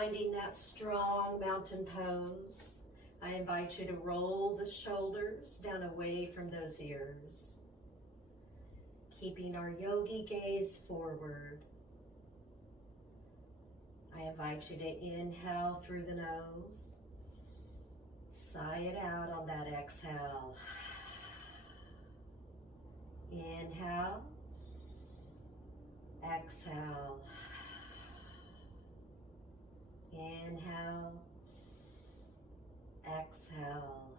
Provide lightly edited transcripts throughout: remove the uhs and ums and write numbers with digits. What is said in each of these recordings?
finding that strong mountain pose. I invite you to roll the shoulders down away from those ears, keeping our yogi gaze forward. I invite you to inhale through the nose, sigh it out on that exhale. Inhale, exhale, inhale, exhale.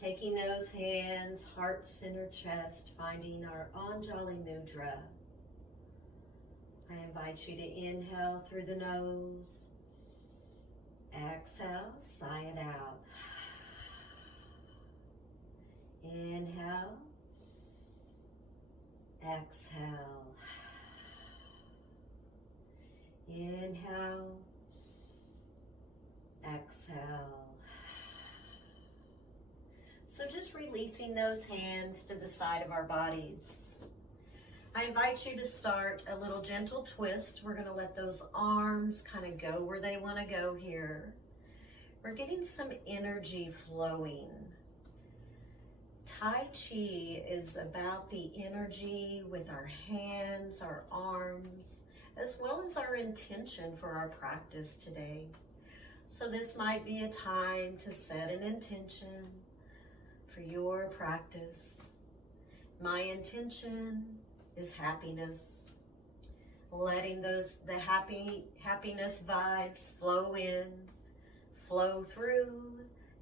Taking those hands, heart, center, chest, finding our Anjali Mudra. I invite you to inhale through the nose, exhale, sigh it out. Inhale, exhale, inhale, exhale. So just releasing those hands to the side of our bodies. I invite you to start a little gentle twist. We're going to let those arms kind of go where they want to go here. We're getting some energy flowing. Tai Chi is about the energy with our hands, our arms, as well as our intention for our practice today. So this might be a time to set an intention for your practice. My intention is happiness. Letting the happiness vibes flow in, flow through,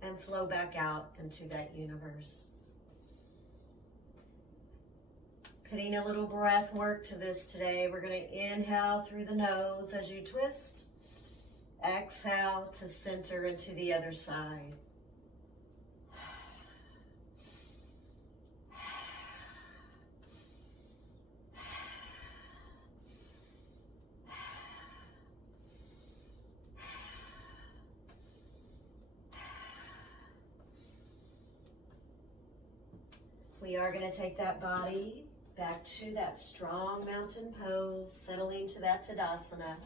and flow back out into that universe. Putting a little breath work to this today. We're going to inhale through the nose as you twist. Exhale to center into the other side. We are going to take that body back to that strong mountain pose, settling to that Tadasana.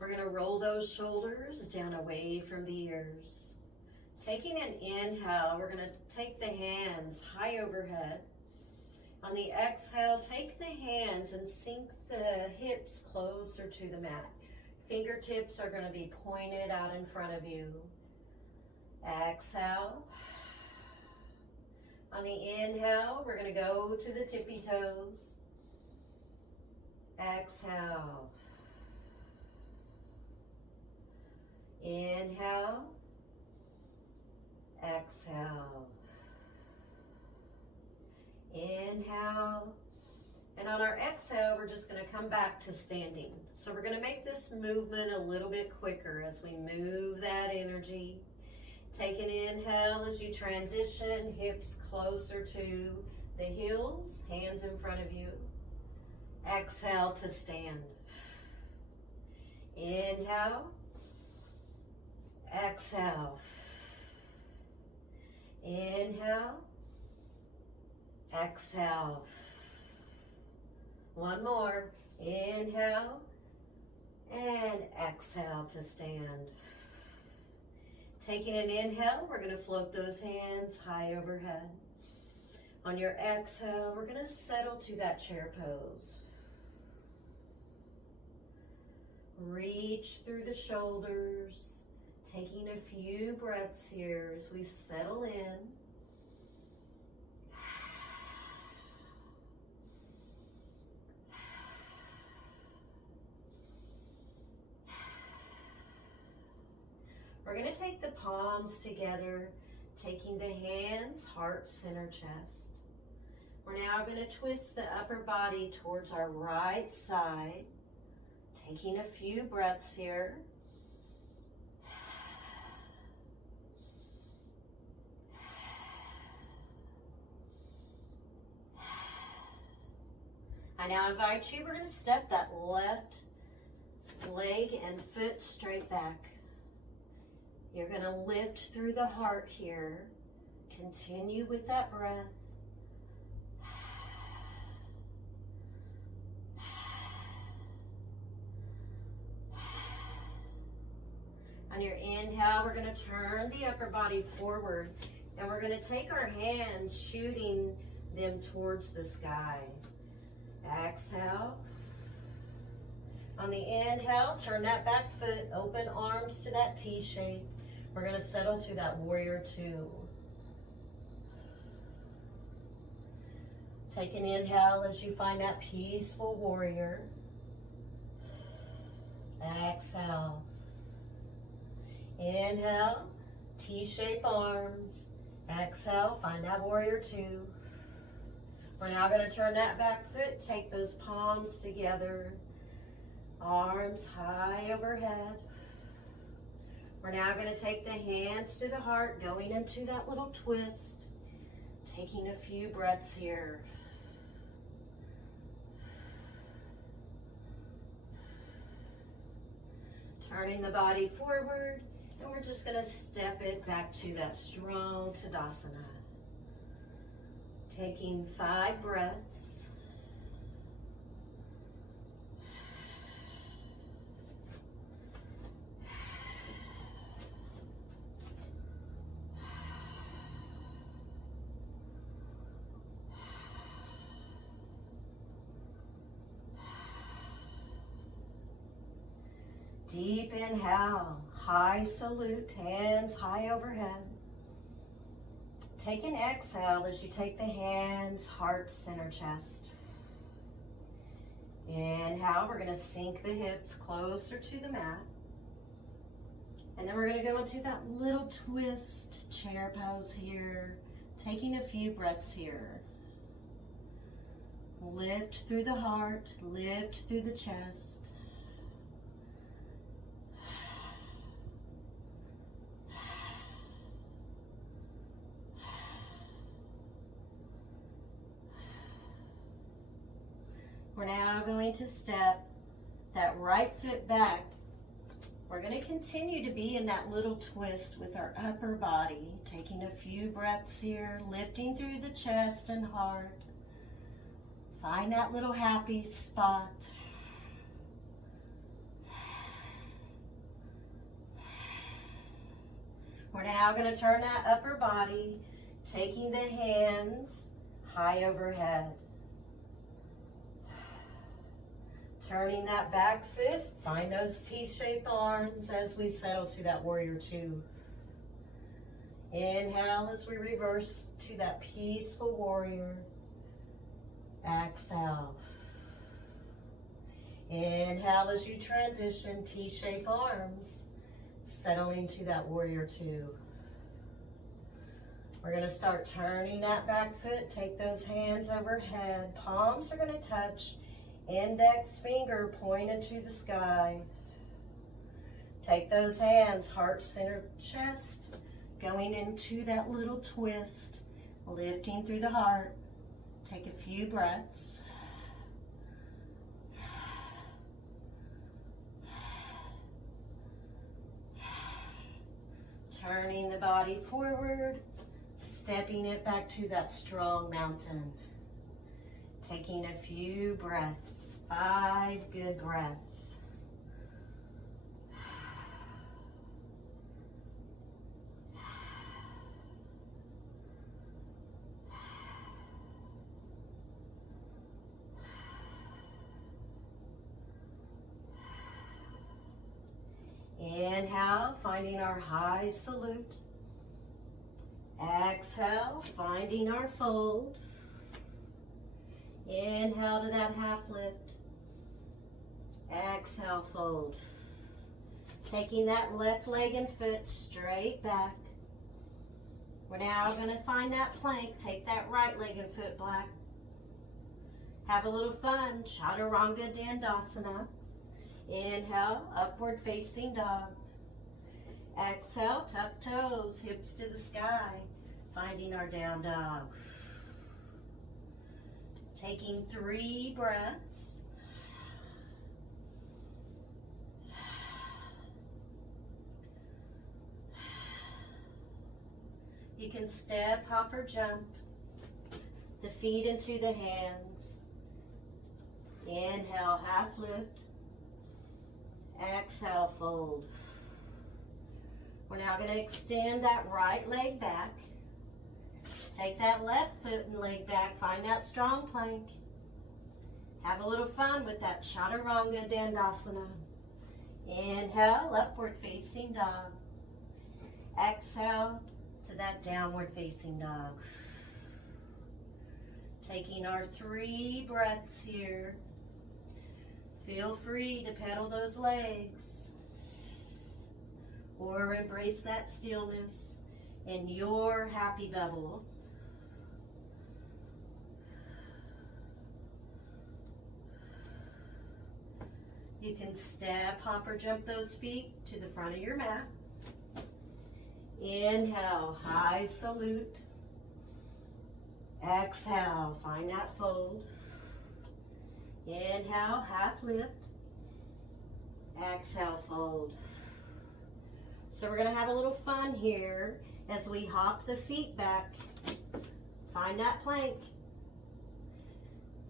We're going to roll those shoulders down away from the ears. Taking an inhale, we're going to take the hands high overhead. On the exhale, take the hands and sink the hips closer to the mat. Fingertips are going to be pointed out in front of you. Exhale. On the inhale, we're going to go to the tippy toes. Exhale. Inhale. Exhale. Inhale. And on our exhale, we're just going to come back to standing. So we're going to make this movement a little bit quicker as we move that energy. Take an inhale as you transition, hips closer to the heels, hands in front of you. Exhale to stand. Inhale. Exhale. Inhale. Exhale. One more. Inhale. And exhale to stand. Taking an inhale, we're going to float those hands high overhead. On your exhale, we're going to settle to that chair pose. Reach through the shoulders, taking a few breaths here as we settle in. We're going to take the palms together, taking the hands, heart, center, chest. We're now going to twist the upper body towards our right side, taking a few breaths here. I now invite you, we're going to step that left leg and foot straight back. You're going to lift through the heart here. Continue with that breath. On your inhale, we're going to turn the upper body forward, and we're going to take our hands, shooting them towards the sky. Exhale. On the inhale, turn that back foot, open arms to that T shape. We're going to settle to that warrior two. Take an inhale as you find that peaceful warrior. Exhale. Inhale, T-shape arms. Exhale, find that warrior two. We're now going to turn that back foot, take those palms together, arms high overhead. We're now going to take the hands to the heart, going into that little twist, taking a few breaths here. Turning the body forward, and we're just going to step it back to that strong Tadasana. Taking 5 breaths. Deep inhale, high salute, hands high overhead. Take an exhale as you take the hands, heart, center, chest. Inhale, we're going to sink the hips closer to the mat. And then we're going to go into that little twist chair pose here, taking a few breaths here. Lift through the heart, lift through the chest. We're now going to step that right foot back. We're going to continue to be in that little twist with our upper body, taking a few breaths here, lifting through the chest and heart. Find that little happy spot. We're now going to turn that upper body, taking the hands high overhead. Turning that back foot, find those T-shaped arms as we settle to that warrior two. Inhale as we reverse to that peaceful warrior. Exhale. Inhale as you transition, T-shaped arms, settling to that warrior two. We're going to start turning that back foot, take those hands overhead, palms are going to touch. Index finger pointed to the sky. Take those hands, heart, center, chest, going into that little twist, lifting through the heart. Take a few breaths. Turning the body forward, stepping it back to that strong mountain. Taking a few breaths, 5 good breaths. Inhale, finding our high salute. Exhale, finding our fold. Inhale to that half lift. Exhale, fold. Taking that left leg and foot straight back. We're now going to find that plank. Take that right leg and foot back. Have a little fun. Chaturanga Dandasana. Inhale, upward facing dog. Exhale, tuck toes, hips to the sky. Finding our down dog. Taking 3 breaths. You can step, hop, or jump the feet into the hands. Inhale, half lift. Exhale, fold. We're now going to extend that right leg back. Take that left foot and leg back. Find that strong plank. Have a little fun with that Chaturanga Dandasana. Inhale, upward facing dog. Exhale to that downward facing dog. Taking our 3 breaths here. Feel free to pedal those legs or embrace that stillness in your happy bubble. You can step, hop, or jump those feet to the front of your mat. Inhale, high salute. Exhale, find that fold. Inhale, half lift. Exhale, fold. So we're going to have a little fun here as we hop the feet back. Find that plank.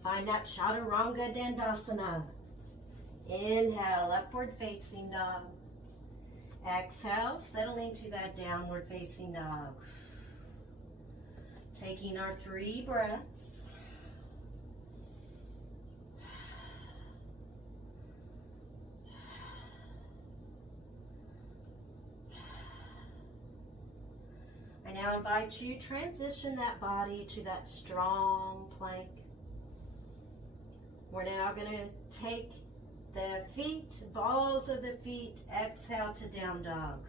Find that Chaturanga Dandasana. Inhale, upward facing dog. Exhale, settling to that downward facing dog. Taking our 3 breaths. I now invite you to transition that body to that strong plank. We're now going to take the feet, balls of the feet, exhale to down dog.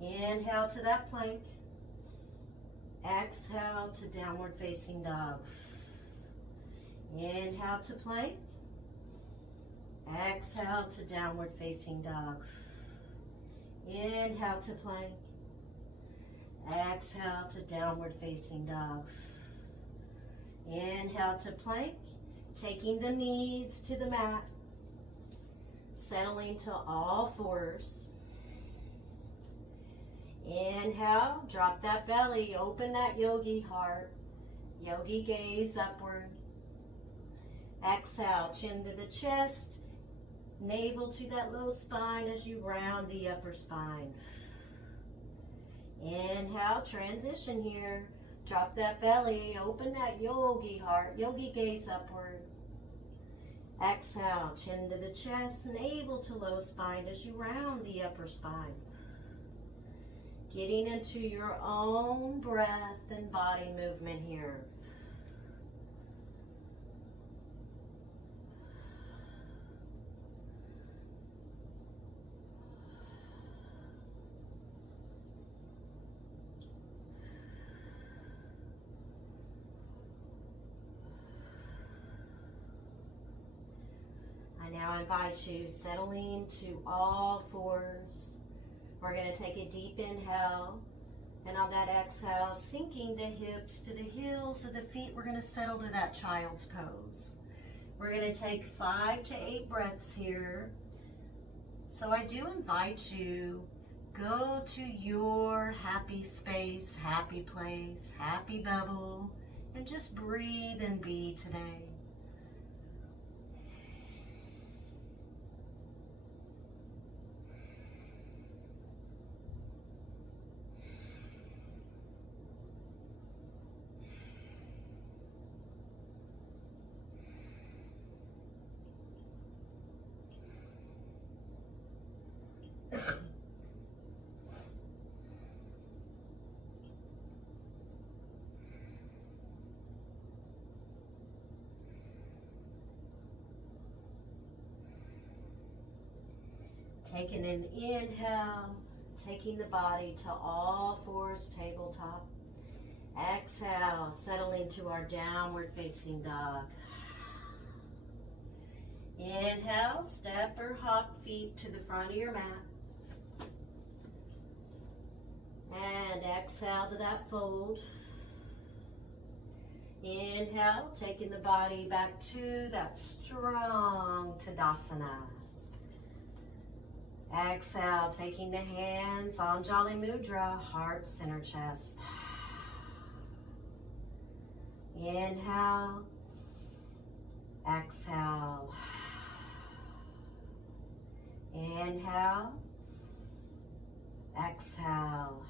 Inhale to that plank. Exhale to downward facing dog. Inhale to plank. Exhale to downward facing dog. Inhale to plank. Exhale to downward facing dog. Inhale to plank. Taking the knees to the mat, settling to all 4s. Inhale, drop that belly, open that yogi heart, yogi gaze upward. Exhale, chin to the chest, navel to that low spine as you round the upper spine. Inhale, transition here. Drop that belly, open that yogi heart, yogi gaze upward. Exhale, chin to the chest, navel to low spine as you round the upper spine. Getting into your own breath and body movement here. I now invite you settling to all 4s. We're going to take a deep inhale, and on that exhale, sinking the hips to the heels of the feet, we're going to settle to that child's pose. We're going to take 5 to 8 breaths here. So I do invite you, go to your happy space, happy place, happy bubble, and just breathe and be today. Taking an inhale, taking the body to all 4s, tabletop. Exhale, settling to our downward facing dog. Inhale, step or hop feet to the front of your mat. And exhale to that fold. Inhale, taking the body back to that strong Tadasana. Exhale, taking the hands on Jali Mudra, heart, center, chest. Inhale, exhale. Inhale, Exhale.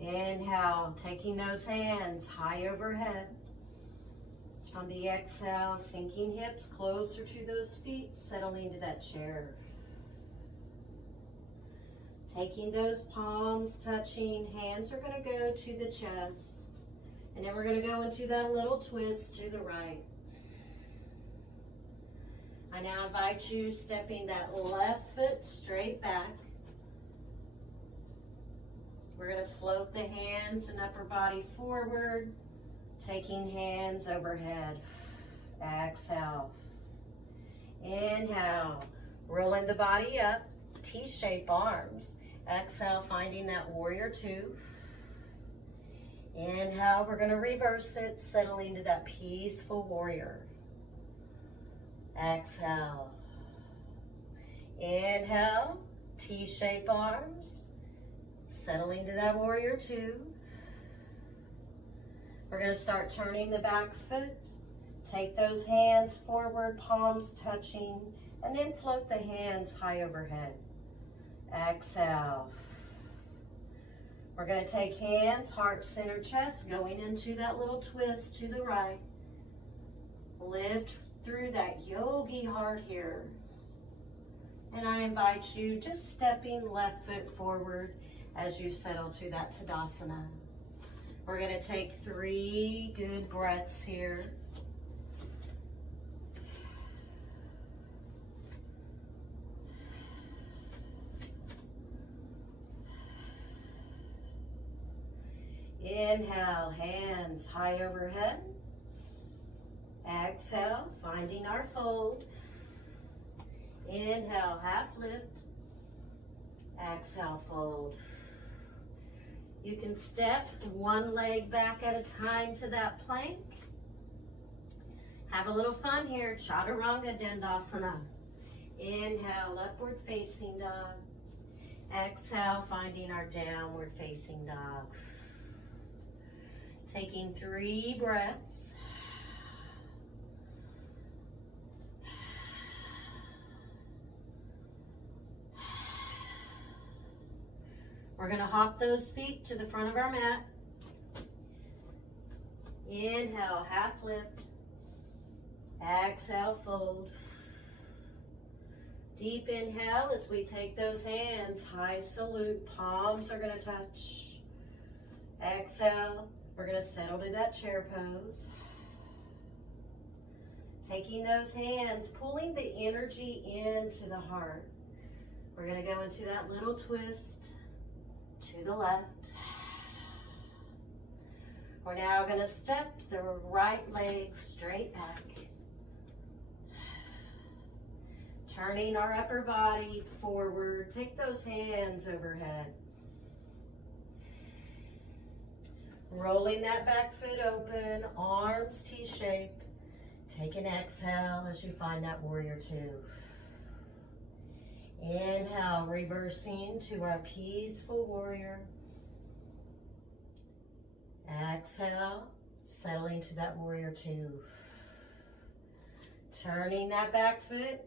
Inhale, taking those hands high overhead. On the exhale, sinking hips closer to those feet, settling to that chair. Taking those palms touching, hands are going to go to the chest. And then we're going to go into that little twist to the right. I now invite you stepping that left foot straight back. We're going to float the hands and upper body forward, taking hands overhead. Exhale. Inhale, rolling the body up, T-shape arms. Exhale, finding that warrior two. Inhale, we're going to reverse it, settling to that peaceful warrior. Exhale. Inhale, T-shape arms, settling to that warrior two. We're going to start turning the back foot. Take those hands forward, palms touching, and then float the hands high overhead. Exhale. We're going to take hands, heart, center, chest, going into that little twist to the right. Lift through that yogi heart here. And I invite you just stepping left foot forward as you settle to that Tadasana. We're going to take 3 good breaths here. Inhale, hands high overhead. Exhale, finding our fold. Inhale, half lift. Exhale, fold. You can step one leg back at a time to that plank. Have a little fun here. Chaturanga Dandasana. Inhale, upward facing dog. Exhale, finding our downward facing dog. Taking 3 breaths. We're going to hop those feet to the front of our mat. Inhale, half lift. Exhale, fold. Deep inhale as we take those hands, high salute, palms are going to touch. Exhale, we're going to settle to that chair pose. Taking those hands, pulling the energy into the heart. We're going to go into that little twist to the left. We're now going to step the right leg straight back. Turning our upper body forward. Take those hands overhead. Rolling that back foot open, arms T-shape. Take an exhale as you find that warrior two. Inhale, reversing to our peaceful warrior. Exhale, settling to that warrior two. Turning that back foot,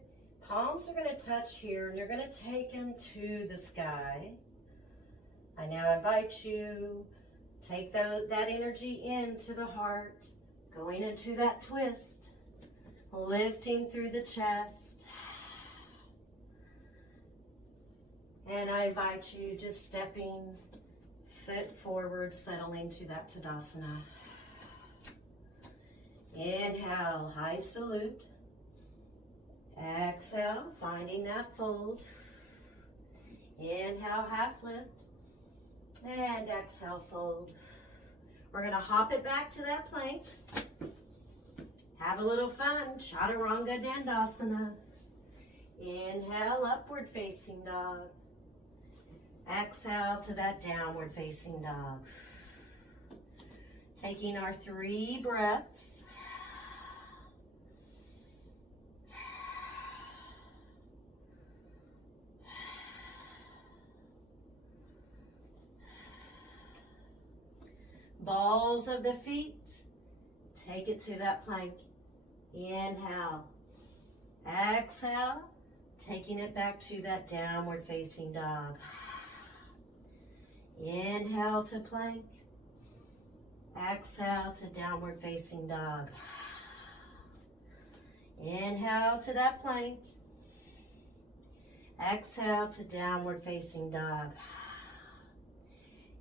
palms are going to touch here and you're going to take them to the sky. I now invite you, take that energy into the heart, going into that twist, lifting through the chest. And I invite you just stepping foot forward, settling to that Tadasana. Inhale, high salute. Exhale, finding that fold. Inhale, half lift. And exhale, fold. We're going to hop it back to that plank. Have a little fun. Chaturanga Dandasana. Inhale, upward facing dog. Exhale to that downward facing dog. Taking our 3 breaths. Balls of the feet. Take it to that plank. Inhale. Exhale. Taking it back to that downward facing dog. Inhale to plank. Exhale to downward facing dog. Inhale to that plank. Exhale to downward facing dog.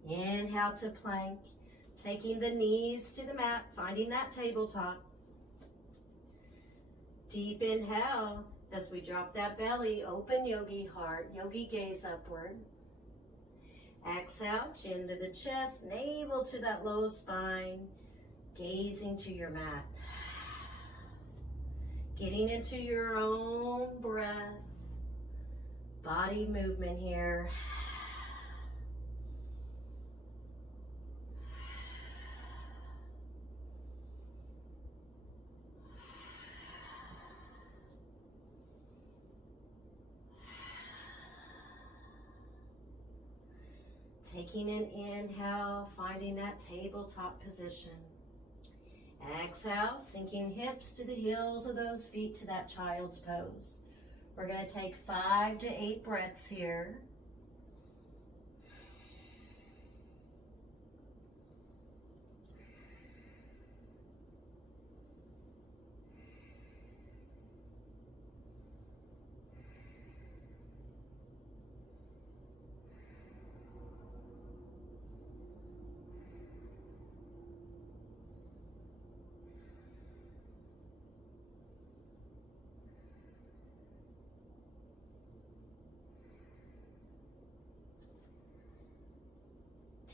Inhale to plank. Taking the knees to the mat, finding that tabletop. Deep inhale as we drop that belly, open yogi heart, yogi gaze upward. Exhale, chin to the chest, navel to that low spine, gazing to your mat. Getting into your own breath, body movement here. Taking an inhale, finding that tabletop position. Exhale, sinking hips to the heels of those feet to that child's pose. We're going to take 5 to 8 breaths here.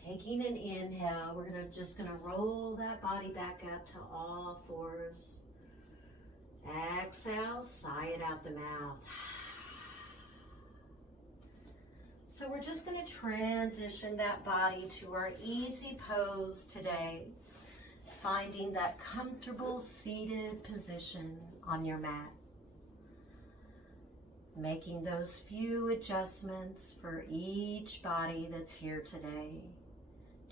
Taking an inhale, we're just gonna roll that body back up to all fours. Exhale, sigh it out the mouth. So we're just gonna transition that body to our easy pose today, finding that comfortable seated position on your mat. Making those few adjustments for each body that's here today.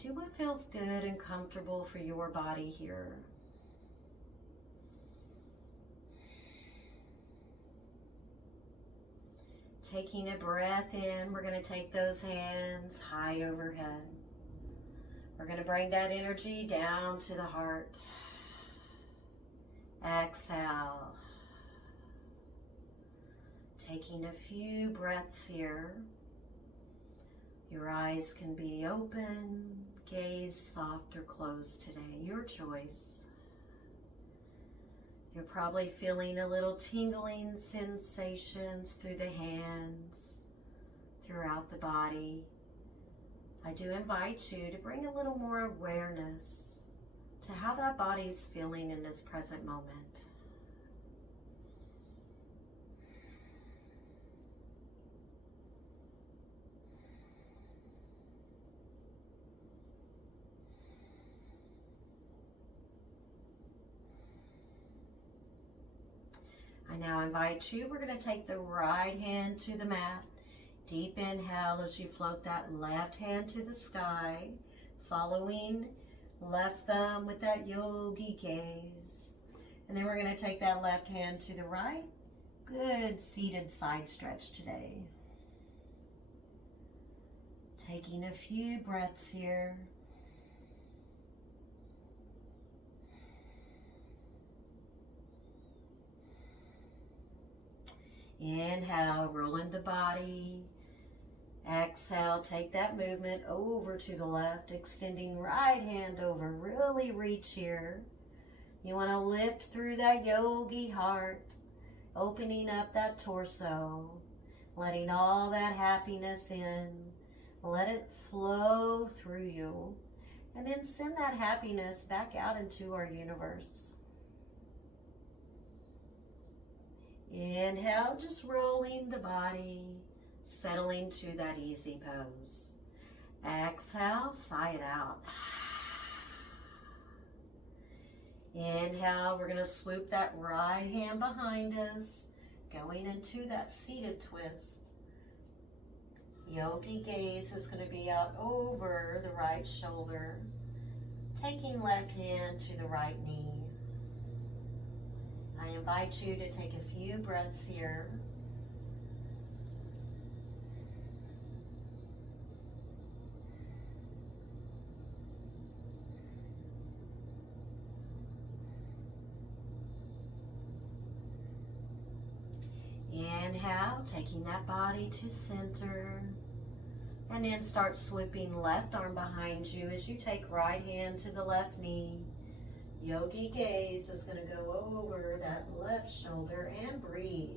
Do what feels good and comfortable for your body here. Taking a breath in, we're going to take those hands high overhead. We're going to bring that energy down to the heart. Exhale. Taking a few breaths here. Your eyes can be open, gaze soft or closed today, your choice. You're probably feeling a little tingling sensations through the hands, throughout the body. I do invite you to bring a little more awareness to how that body's feeling in this present moment. I now invite you, we're going to take the right hand to the mat. Deep inhale as you float that left hand to the sky, following left thumb with that yogi gaze. And then we're going to take that left hand to the right. Good seated side stretch today. Taking a few breaths here. Inhale, rolling the body. Exhale, take that movement over to the left, extending right hand over. Really reach here. You want to lift through that yogi heart, opening up that torso, letting all that happiness in. Let it flow through you, and then send that happiness back out into our universe. Inhale, just rolling the body, settling to that easy pose. Exhale, sigh it out. Inhale, we're going to swoop that right hand behind us, going into that seated twist. Yogi gaze is going to be out over the right shoulder, taking left hand to the right knee. I invite you to take a few breaths here. Inhale, taking that body to center. And then start sweeping left arm behind you as you take right hand to the left knee. Yogi gaze is going to go over that left shoulder and breathe.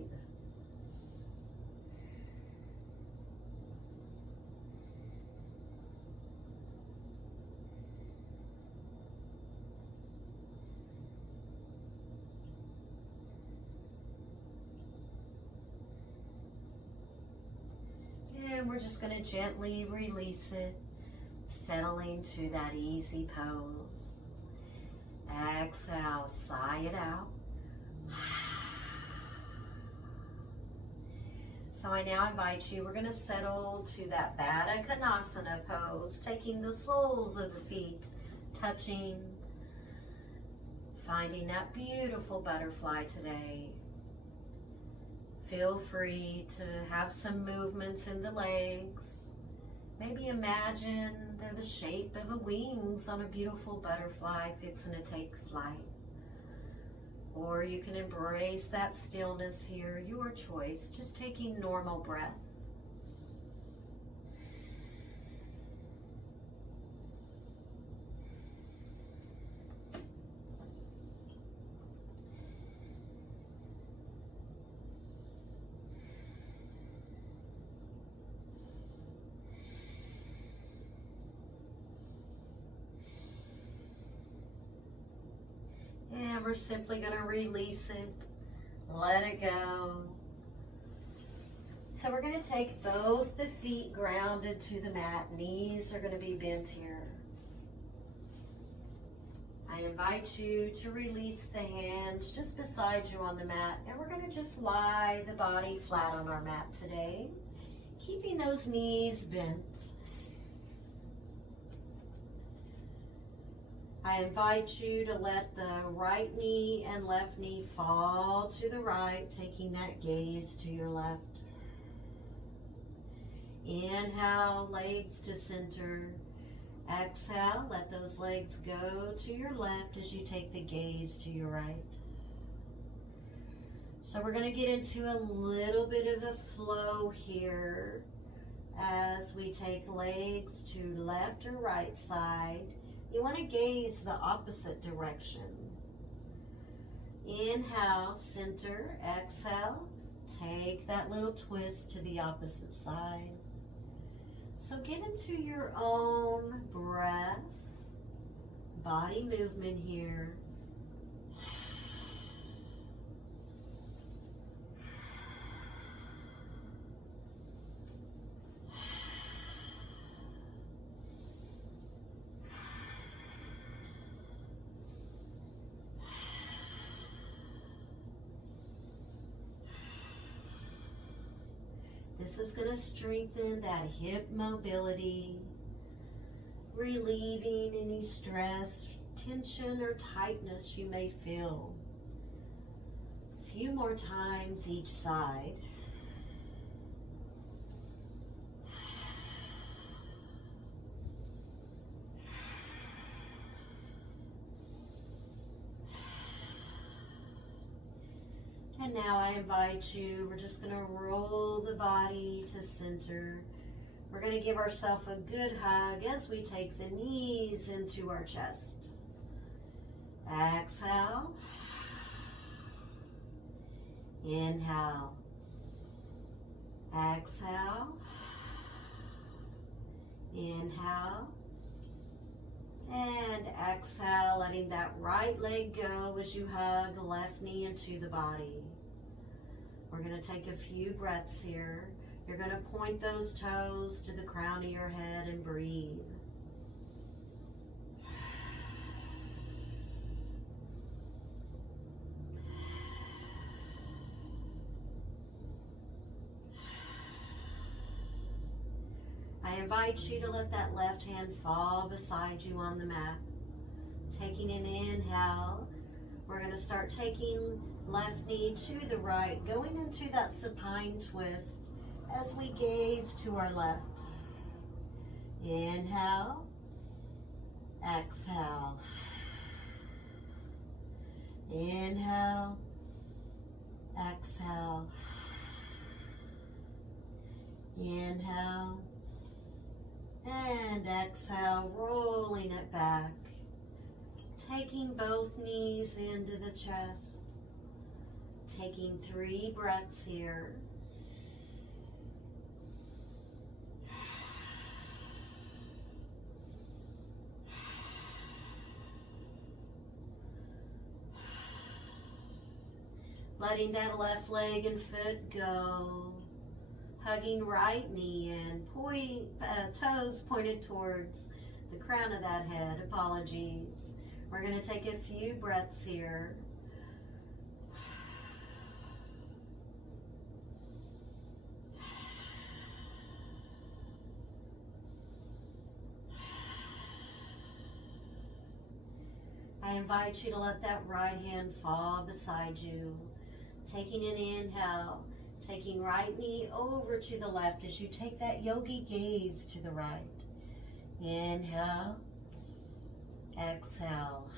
And we're just going to gently release it, settling to that easy pose. Exhale, sigh it out. So I now invite you, we're going to settle to that Baddha Konasana pose, taking the soles of the feet, touching, finding that beautiful butterfly today. Feel free to have some movements in the legs. Maybe imagine they're the shape of the wings on a beautiful butterfly fixing to take flight. Or you can embrace that stillness here, your choice, just taking normal breath. And we're simply going to release it, let it go. So we're going to take both the feet grounded to the mat. Knees are going to be bent here. I invite you to release the hands just beside you on the mat. And we're going to just lie the body flat on our mat today, keeping those knees bent. I invite you to let the right knee and left knee fall to the right, taking that gaze to your left. Inhale, legs to center. Exhale, let those legs go to your left as you take the gaze to your right. So we're going to get into a little bit of a flow here as we take legs to left or right side. You want to gaze the opposite direction. Inhale, center, exhale, take that little twist to the opposite side. So get into your own breath, body movement here. This is going to strengthen that hip mobility, relieving any stress, tension, or tightness you may feel. A few more times each side. And now I invite you, we're just going to roll the body to center. We're going to give ourselves a good hug as we take the knees into our chest. Exhale. Inhale. Exhale. Inhale. And exhale, letting that right leg go as you hug the left knee into the body. We're going to take a few breaths here. You're going to point those toes to the crown of your head and breathe. I invite you to let that left hand fall beside you on the mat. Taking an inhale, we're going to start taking left knee to the right, going into that supine twist as we gaze to our left. Inhale, exhale. Inhale, exhale. Inhale. And exhale, rolling it back. Taking both knees into the chest. Taking 3 breaths here. Letting that left leg and foot go. Hugging right knee in, toes pointed towards the crown of that head. Apologies. We're going to take a few breaths here. I invite you to let that right hand fall beside you. Taking an inhale, taking right knee over to the left as you take that yogi gaze to the right. Inhale, exhale.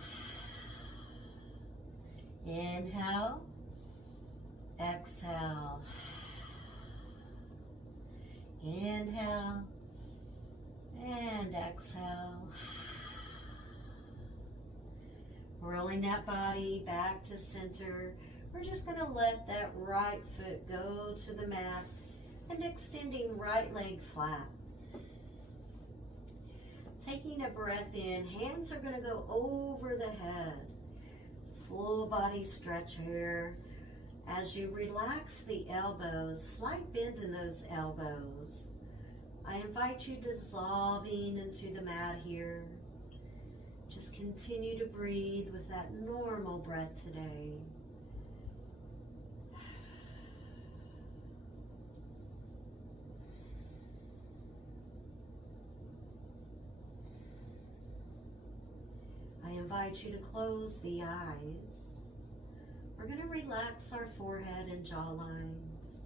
Inhale, exhale. Inhale, and exhale. Rolling that body back to center. We're just going to let that right foot go to the mat and extending right leg flat. Taking a breath in, hands are going to go over the head. Full body stretch here. As you relax the elbows, slight bend in those elbows. I invite you dissolving into the mat here. Just continue to breathe with that normal breath today. I invite you to close the eyes. We're going to relax our forehead and jaw lines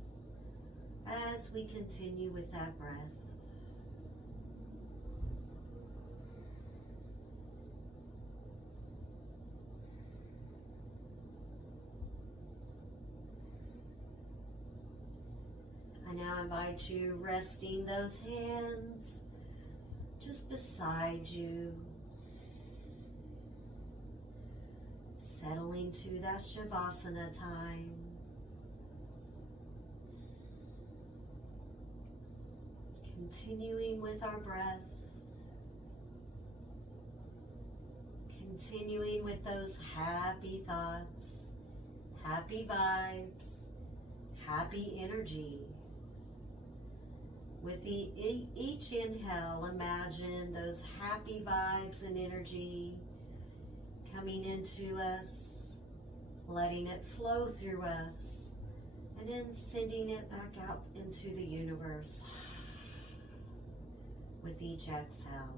as we continue with that breath. I now invite you resting those hands just beside you. Settling to that Shavasana time. Continuing with our breath. Continuing with those happy thoughts, happy vibes, happy energy. With each inhale, imagine those happy vibes and energy coming into us, letting it flow through us, and then sending it back out into the universe with each exhale.